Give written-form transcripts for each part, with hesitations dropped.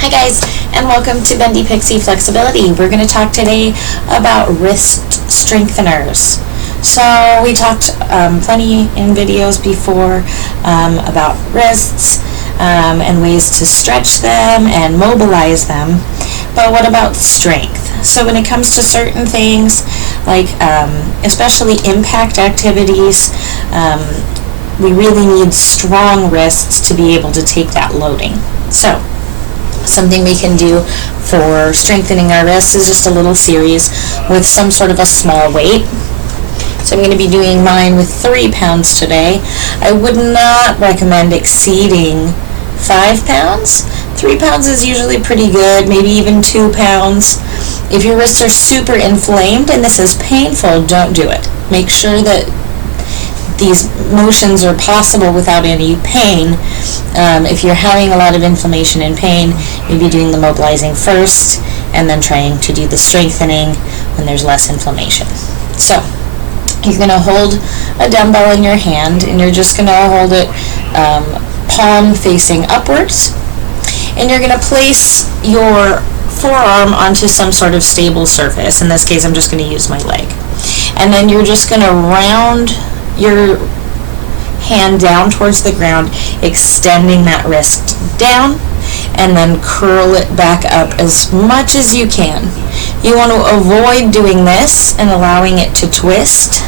Hi guys, and welcome to Bendy Pixie Flexibility. We're going to talk today about wrist strengtheners. So we talked plenty in videos before about wrists and ways to stretch them and mobilize them. But what about strength? So when it comes to certain things, like especially impact activities, we really need strong wrists to be able to take that loading. So something we can do for strengthening our wrists is just a little series with some sort of a small weight. So I'm going to be doing mine with 3 pounds today. I would not recommend exceeding 5 pounds. 3 pounds is usually pretty good, maybe even 2 pounds. If your wrists are super inflamed and this is painful, don't do it. Make sure that these motions are possible without any pain. If you're having a lot of inflammation and pain, maybe doing the mobilizing first and then trying to do the strengthening when there's less inflammation. So you're going to hold a dumbbell in your hand and you're just going to hold it palm facing upwards, and you're going to place your forearm onto some sort of stable surface. In this case, I'm just going to use my leg. And then you're just going to round your hand down towards the ground, extending that wrist down, and then curl it back up as much as you can. You want to avoid doing this and allowing it to twist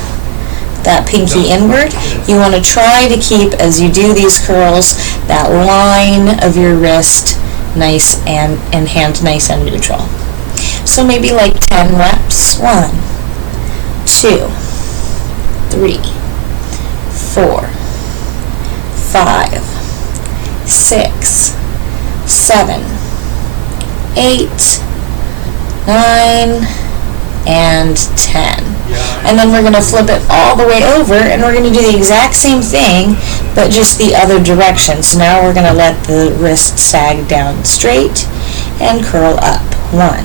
that pinky inward. You want to try to keep, as you do these curls, that line of your wrist nice and hand nice and neutral. So maybe like 10 reps. 1, 2, 3, 4, 5, 6, 7, 8, 9, and 10. And then we're going to flip it all the way over, and we're going to do the exact same thing, but just the other direction. So now we're going to let the wrist sag down straight and curl up. 1,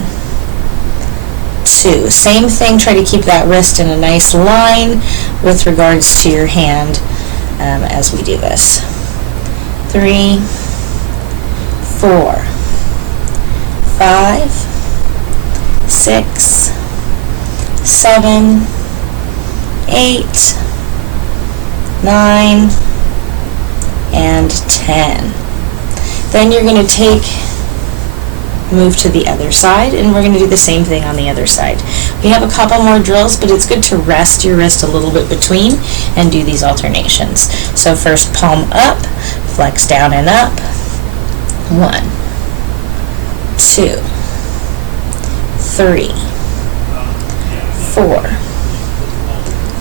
2. Same thing, try to keep that wrist in a nice line with regards to your hand as we do this. 3, 4, 5, 6, 7, 8, 9, and 10. Then you're going to move to the other side, and we're going to do the same thing on the other side. We have a couple more drills, but it's good to rest your wrist a little bit between and do these alternations. So first, palm up, flex down and up. 1, 2, 3, 4,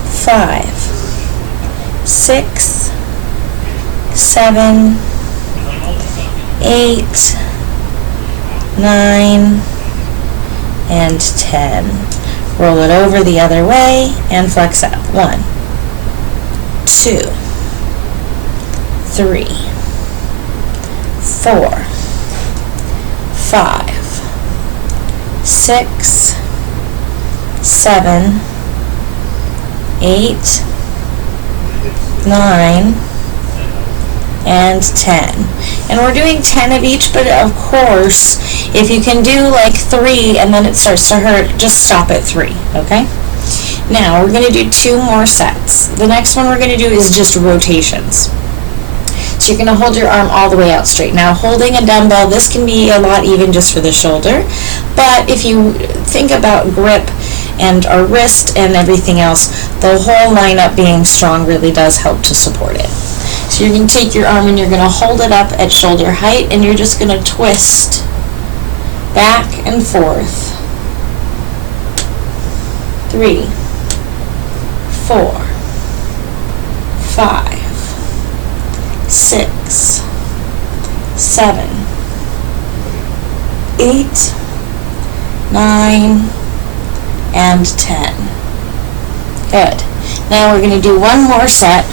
5, 6, 7, 8, 9, and 10. Roll it over the other way and flex up. 1, 2, 3, 4, 5, 6, 7, 8, 9, and 10. And we're doing 10 of each, but of course, if you can do like 3 and then it starts to hurt, just stop at 3, okay? Now, we're going to do 2 more sets. The next one we're going to do is just rotations. So you're going to hold your arm all the way out straight. Now, holding a dumbbell, this can be a lot even just for the shoulder, but if you think about grip and our wrist and everything else, the whole lineup being strong really does help to support it. So you're going to take your arm and you're going to hold it up at shoulder height, and you're just going to twist back and forth. 3, 4, 5, 6, 7, 8, 9, and 10. Good. Now we're going to do one more set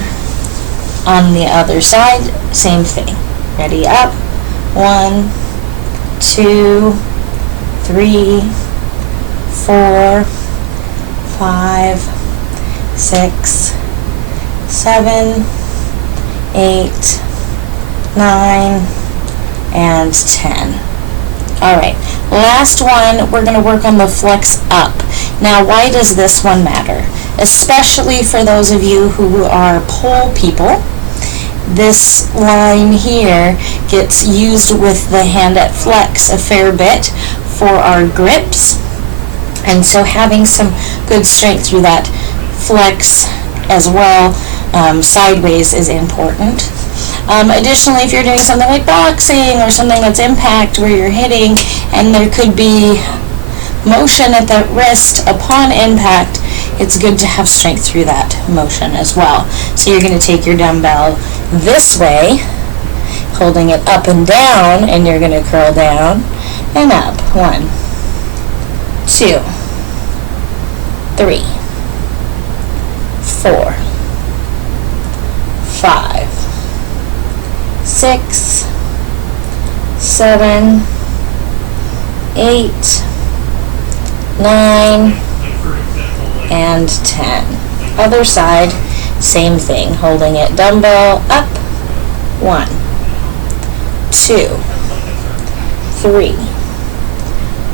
on the other side. Same thing. Ready, up. 1, 2, 3, 4, 5, 6, 7, 8, 9, and 10. Alright, last one, we're going to work on the flex up. Now, why does this one matter? Especially for those of you who are pole people. This line here gets used with the hand at flex a fair bit for our grips. And so having some good strength through that flex as well, sideways, is important. Additionally, if you're doing something like boxing or something that's impact where you're hitting and there could be motion at the wrist upon impact, it's good to have strength through that motion as well. So you're going to take your dumbbell this way, holding it up and down, and you're going to curl down and up. 1, 2, 3, 4, 5, 6, 7, 8, 9, and 10. Other side, same thing, holding it dumbbell up. 1, 2, 3,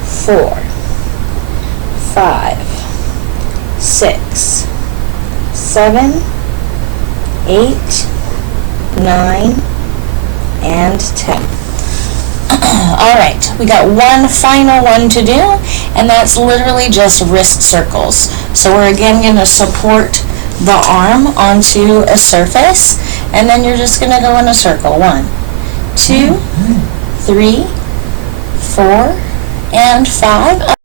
4, 5, 6, 7, 8, 9, and 10. Alright, we got one final one to do, and that's literally just wrist circles. So we're again going to support the arm onto a surface, and then you're just going to go in a circle. 1, 2, 3, 4, and 5.